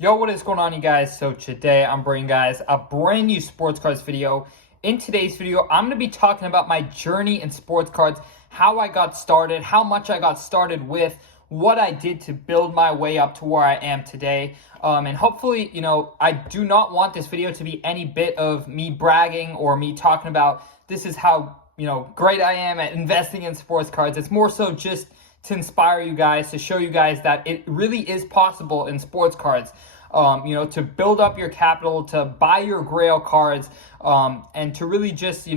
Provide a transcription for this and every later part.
Yo, what is going on, you guys? So today I'm bringing guys a brand new sports cards video. In today's video, I'm going to be talking about my journey in sports cards, how I got started, how much I got started with, what I did to build my way up to where I am today. And hopefully, I do not want this video to be any bit of me bragging or me talking about this is how, great I am at investing in sports cards. It's more so just to inspire you guys, to show you guys that it really is possible in sports cards, to build up your capital, to buy your grail cards, and to really just,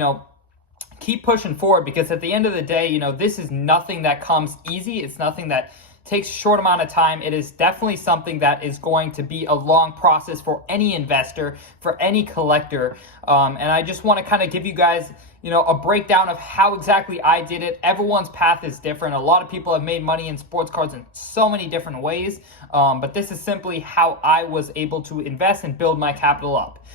keep pushing forward, because at the end of the day, this is nothing that comes easy. It's nothing that takes a short amount of time. It is definitely something that is going to be a long process for any investor, for any collector. And I just want to kind of give you guys, a breakdown of how exactly I did it. Everyone's path is different. A lot of people have made money in sports cards in so many different ways. But this is simply how I was able to invest and build my capital up.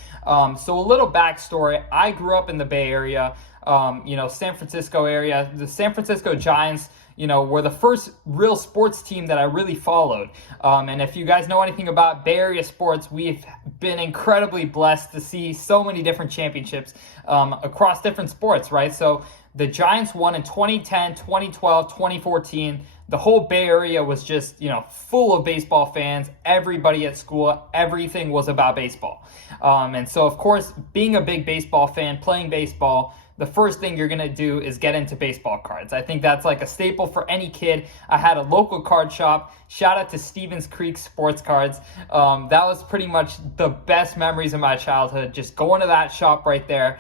So a little backstory. I grew up in the Bay Area, San Francisco area. The San Francisco Giants, were the first real sports team that I really followed. And if you guys know anything about Bay Area sports, we've been incredibly blessed to see so many different championships across different sports, right? So the Giants won in 2010, 2012, 2014. The whole Bay Area was just, full of baseball fans. Everybody at school, everything was about baseball. And so, of course, being a big baseball fan, playing baseball, the first thing you're going to do is get into baseball cards. I think that's like a staple for any kid. I had a local card shop. Shout out to Stevens Creek Sports Cards. That was pretty much the best memories of my childhood, just going to that shop right there,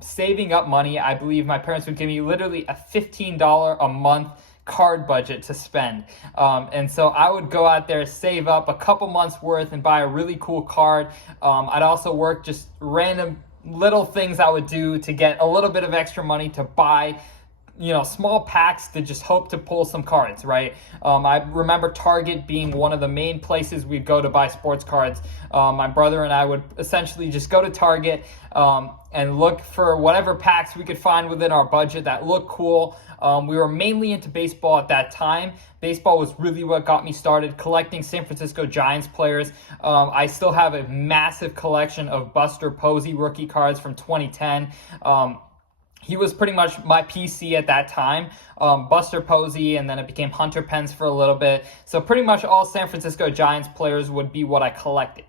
saving up money. I believe my parents would give me literally a $15 a month card budget to spend. And so I would go out there, save up a couple months worth and buy a really cool card. I'd also work just random little things I would do to get a little bit of extra money to buy, small packs to just hope to pull some cards, right? I remember Target being one of the main places we'd go to buy sports cards. My brother and I would essentially just go to Target and look for whatever packs we could find within our budget that looked cool. We were mainly into baseball at that time. Baseball was really what got me started collecting San Francisco Giants players. I still have a massive collection of Buster Posey rookie cards from 2010. He was pretty much my PC at that time, Buster Posey, and then it became Hunter Pence for a little bit. So pretty much all San Francisco Giants players would be what I collected.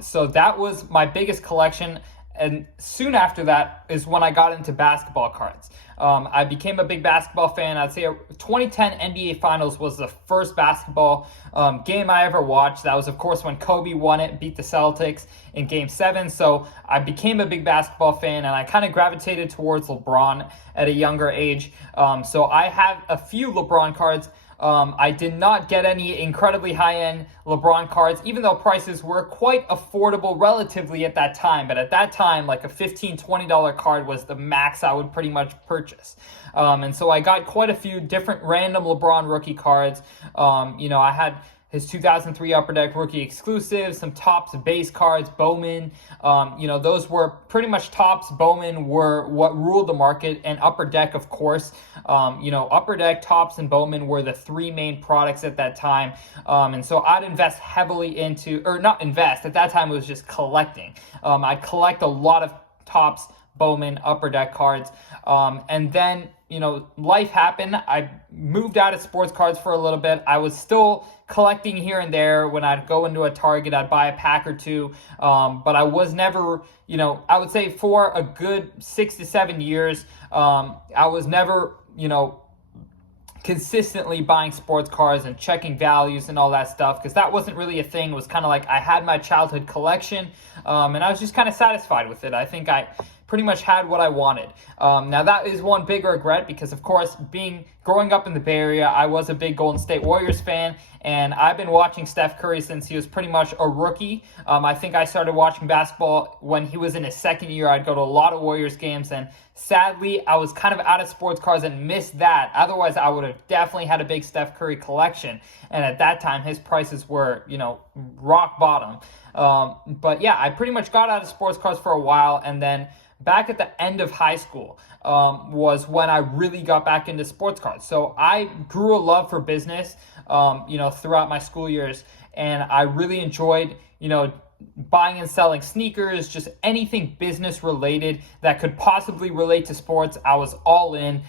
So that was my biggest collection. And soon after that is when I got into basketball cards. I became a big basketball fan. I'd say 2010 NBA Finals was the first basketball game I ever watched. That was, of course, when Kobe won it, beat the Celtics in Game 7. So I became a big basketball fan, and I kind of gravitated towards LeBron at a younger age. So I have a few LeBron cards. I did not get any incredibly high-end LeBron cards, even though prices were quite affordable relatively at that time. But at that time, like a $15, $20 card was the max I would pretty much purchase. And so I got quite a few different random LeBron rookie cards. I had his 2003 Upper Deck rookie exclusives, some Topps base cards, Bowman. Those were pretty much Topps, Bowman were what ruled the market, and Upper Deck, of course. Upper Deck, Topps, and Bowman were the three main products at that time. And so I'd invest heavily into, or not invest, at that time it was just collecting. I'd collect a lot of Topps, Bowman, Upper Deck cards. And then, life happened. I moved out of sports cards for a little bit. I was still collecting here and there. When I'd go into a Target, I'd buy a pack or two. But I was never, I would say for a good 6 to 7 years, I was never, consistently buying sports cards and checking values and all that stuff, because that wasn't really a thing. It was kind of like I had my childhood collection, and I was just kind of satisfied with it. I think I pretty much had what I wanted. Now that is one big regret, because of course, growing up in the Bay Area, I was a big Golden State Warriors fan, and I've been watching Steph Curry since he was pretty much a rookie. I think I started watching basketball when he was in his second year. I'd go to a lot of Warriors games, and sadly, I was kind of out of sports cards and missed that. Otherwise, I would have definitely had a big Steph Curry collection. And at that time, his prices were, rock bottom. But yeah, I pretty much got out of sports cards for a while, and then back at the end of high school was when I really got back into sports cards. So I grew a love for business, throughout my school years. and I really enjoyed, buying and selling sneakers, just anything business related that could possibly relate to sports. I was all in,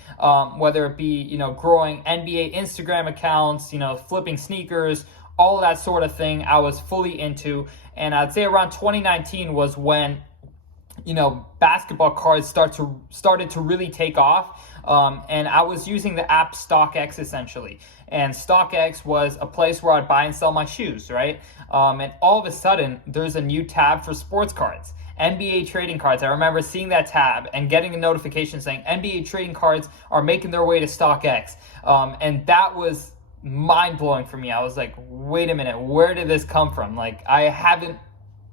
whether it be, growing NBA Instagram accounts, flipping sneakers, all of that sort of thing. I was fully into, and I'd say around 2019 was when, basketball cards started to really take off. And I was using the app StockX essentially. And StockX was a place where I'd buy and sell my shoes, right? And all of a sudden, there's a new tab for sports cards. NBA trading cards. I remember seeing that tab and getting a notification saying NBA trading cards are making their way to StockX. And that was mind-blowing for me. I was like, wait a minute, where did this come from? Like, I haven't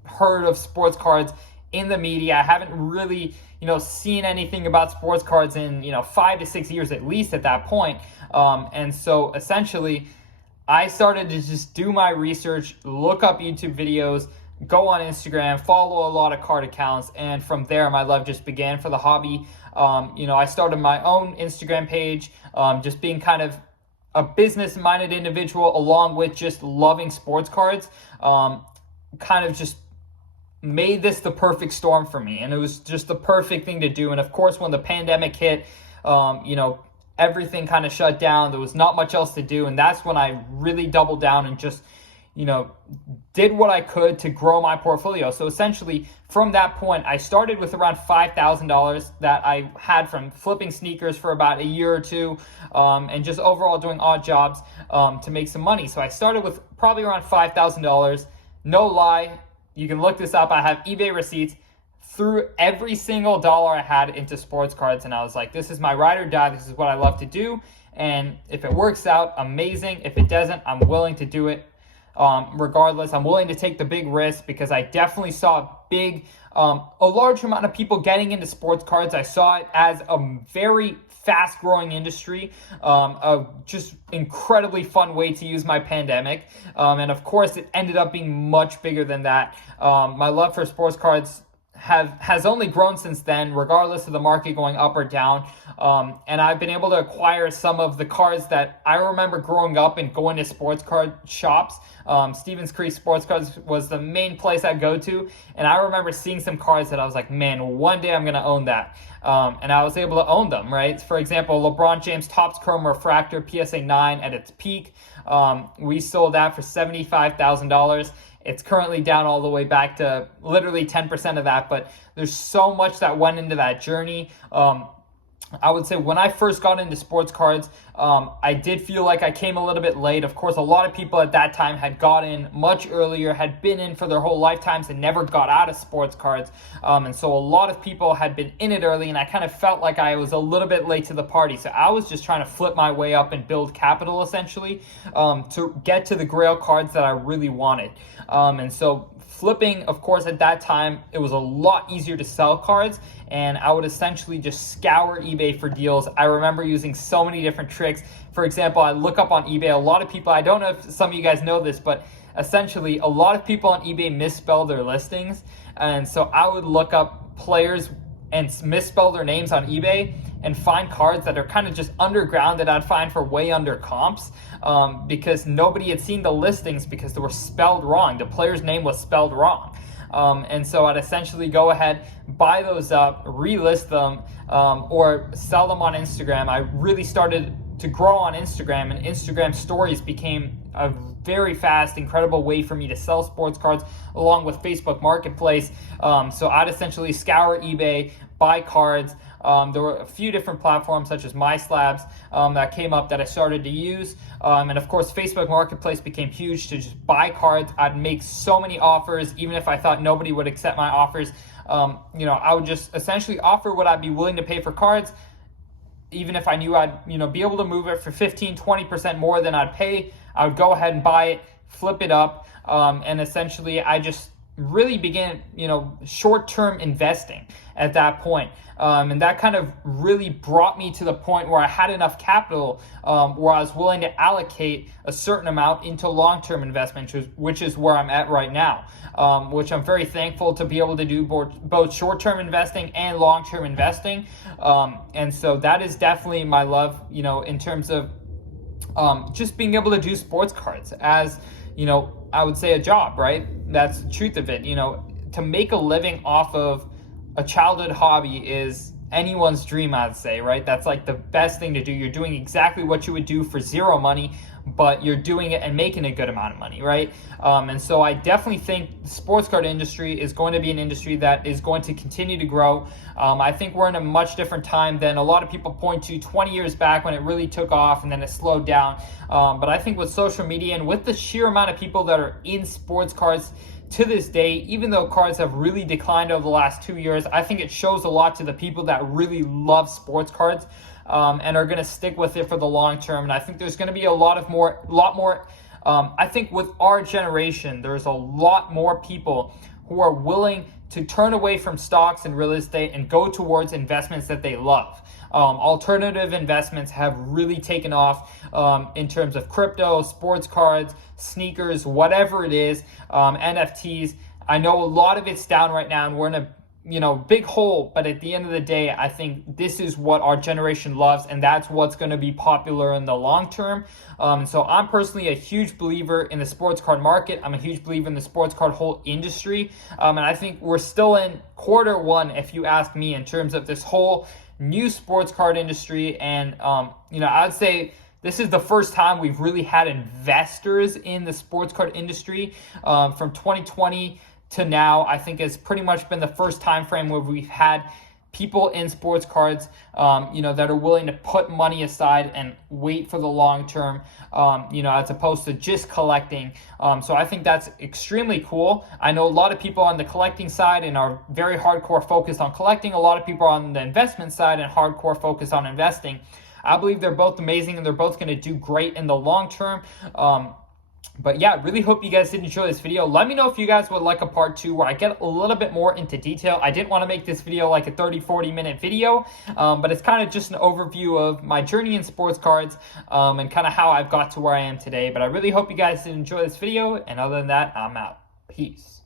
heard of sports cards in the media. I haven't really, seen anything about sports cards in, 5 to 6 years at least at that point. And so essentially, I started to just do my research, look up YouTube videos, go on Instagram, follow a lot of card accounts, and from there, my love just began for the hobby. I started my own Instagram page, just being kind of a business-minded individual along with just loving sports cards, kind of just made this the perfect storm for me, and it was just the perfect thing to do. And of course, when the pandemic hit, everything kind of shut down. There was not much else to do, and that's when I really doubled down and just, did what I could to grow my portfolio. So essentially, from that point, I started with around $5,000 that I had from flipping sneakers for about a year or two, and just overall doing odd jobs to make some money. So I started with probably around $5,000. No lie, you can look this up. I have eBay receipts. Threw every single dollar I had into sports cards, and I was like, this is my ride or die. This is what I love to do, and if it works out, amazing. If it doesn't, I'm willing to do it. Regardless, I'm willing to take the big risk because I definitely saw a large amount of people getting into sports cards. I saw it as a very fast-growing industry, a just incredibly fun way to use my pandemic, and of course, it ended up being much bigger than that. My love for sports cards has only grown since then, regardless of the market going up or down. And I've been able to acquire some of the cards that I remember growing up and going to sports card shops. Stevens Creek Sports Cards was the main place I go to. And I remember seeing some cards that I was like, man, one day I'm going to own that. And I was able to own them, right? For example, LeBron James Topps Chrome Refractor PSA 9 at its peak. We sold that for $75,000. It's currently down all the way back to literally 10% of that, but there's so much that went into that journey. I would say when I first got into sports cards, I did feel like I came a little bit late. Of course, a lot of people at that time had got in much earlier, had been in for their whole lifetimes and never got out of sports cards. And so a lot of people had been in it early, and I kind of felt like I was a little bit late to the party. So I was just trying to flip my way up and build capital essentially, to get to the grail cards that I really wanted. And so flipping, of course, at that time, it was a lot easier to sell cards, and I would essentially just scour eBay for deals. I remember using so many different tricks. For example, I look up on eBay, a lot of people, I don't know if some of you guys know this, but essentially a lot of people on eBay misspell their listings. And so I would look up players and misspell their names on eBay and find cards that are kind of just underground that I'd find for way under comps, because nobody had seen the listings because they were spelled wrong. The player's name was spelled wrong. And so I'd essentially go ahead, buy those up, relist them, or sell them on Instagram. I really started to grow on Instagram, and Instagram stories became a very fast, incredible way for me to sell sports cards along with Facebook Marketplace. So I'd essentially scour eBay, buy cards. There were a few different platforms such as MySlabs that came up that I started to use. And of course, Facebook Marketplace became huge to just buy cards. I'd make so many offers, even if I thought nobody would accept my offers. I would just essentially offer what I'd be willing to pay for cards, even if I knew I'd be able to move it for 15-20% more than I'd pay. I would go ahead and buy it, flip it up, and essentially I just really began short-term investing at that point. And that kind of really brought me to the point where I had enough capital where I was willing to allocate a certain amount into long-term investment, which is where I'm at right now, which I'm very thankful to be able to do both short-term investing and long-term investing. And so that is definitely my love, in terms of just being able to do sports cards. As I would say, a job, right? That's the truth of it. To make a living off of a childhood hobby is anyone's dream, I'd say, right? That's like the best thing to do. You're doing exactly what you would do for zero money, but you're doing it and making a good amount of money, right? And so I definitely think the sports card industry is going to be an industry that is going to continue to grow. I think we're in a much different time than a lot of people point to 20 years back when it really took off and then it slowed down. But I think with social media and with the sheer amount of people that are in sports cards to this day, even though cards have really declined over the last 2 years, I think it shows a lot to the people that really love sports cards and are going to stick with it for the long term. And I think there's going to be a lot more. I think with our generation, there's a lot more people who are willing to turn away from stocks and real estate and go towards investments that they love. Alternative investments have really taken off in terms of crypto, sports cards, sneakers, whatever it is, NFTs. I know a lot of it's down right now and we're in a big hole, but at the end of the day, I think this is what our generation loves, and that's what's going to be popular in the long term. So I'm personally a huge believer in the sports card market. I'm a huge believer in the sports card whole industry, and I think we're still in quarter one, if you ask me, in terms of this whole new sports card industry. And I would say this is the first time we've really had investors in the sports card industry from 2020 to now. I think it's pretty much been the first time frame where we've had people in sports cards, that are willing to put money aside and wait for the long term, as opposed to just collecting. So I think that's extremely cool. I know a lot of people on the collecting side and are very hardcore focused on collecting. A lot of people are on the investment side and hardcore focused on investing. I believe they're both amazing and they're both going to do great in the long term. But yeah, really hope you guys did enjoy this video. Let me know if you guys would like a part 2 where I get a little bit more into detail. I didn't want to make this video like a 30-40 minute video, but it's kind of just an overview of my journey in sports cards and kind of how I've got to where I am today. But I really hope you guys did enjoy this video, and other than that, I'm out. Peace.